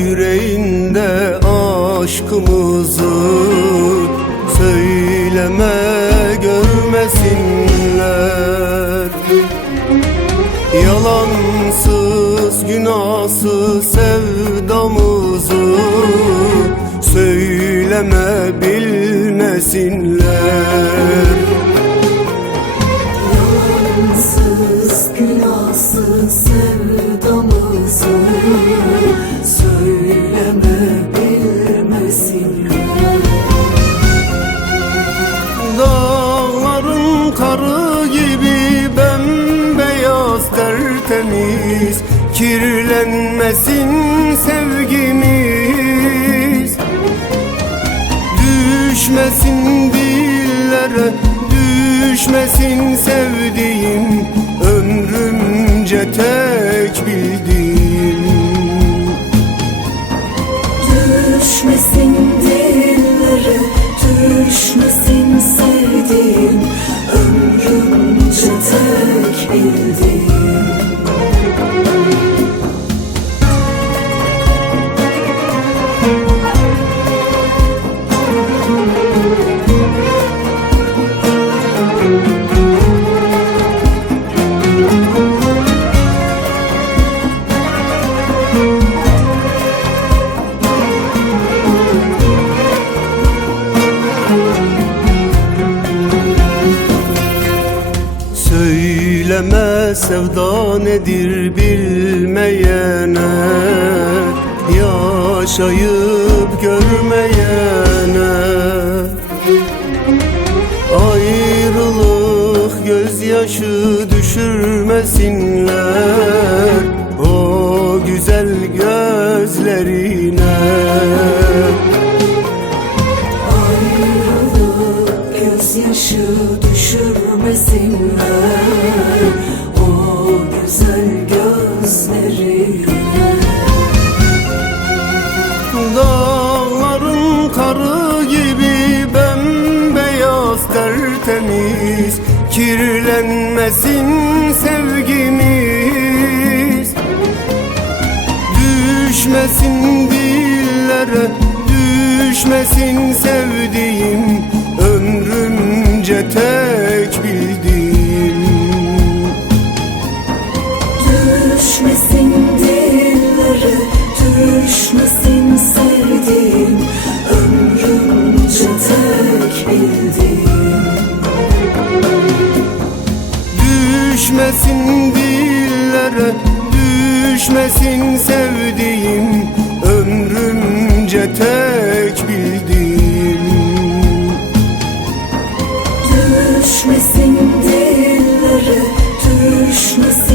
yüreğinde aşkımızı söyleme, görmesinler. Yalansız günahsız sevdamızı söyleme, bilmesinler. Yalansız günahsız sevdamızı söyleme, bilmesinler. Dağların karı gibi bembeyaz tertemiz, kirlenmesin sevgimiz. Düşmesin dillere, düşmesin sevdiğim, ömrümce tek bildiğim. Düşmesin dillere, düşmesin sevdiğim, ömrümce tek bildiğim. Söyleme sevda nedir bilmeyene, yaşayıp görmeyene. Ayrılık gözyaşı düşürmesinler o güzel gözlerine. Ayrılık gözyaşı düşürmesinler o güzel gözlerine. Dağların karı gibi bembeyaz tertemiz, kirlenmesin sevgimiz. Düşmesin dillere, düşmesin sevdiğim, ömrümce tek bildiğim. Düşmesin dillere, düşmesin sevdiğim, ömrümce tek bildiğim. Düşmesin dillere, düşmesin sevdiğim, ömrümce tek bildiğim. Düşmesin dillere, düşmesin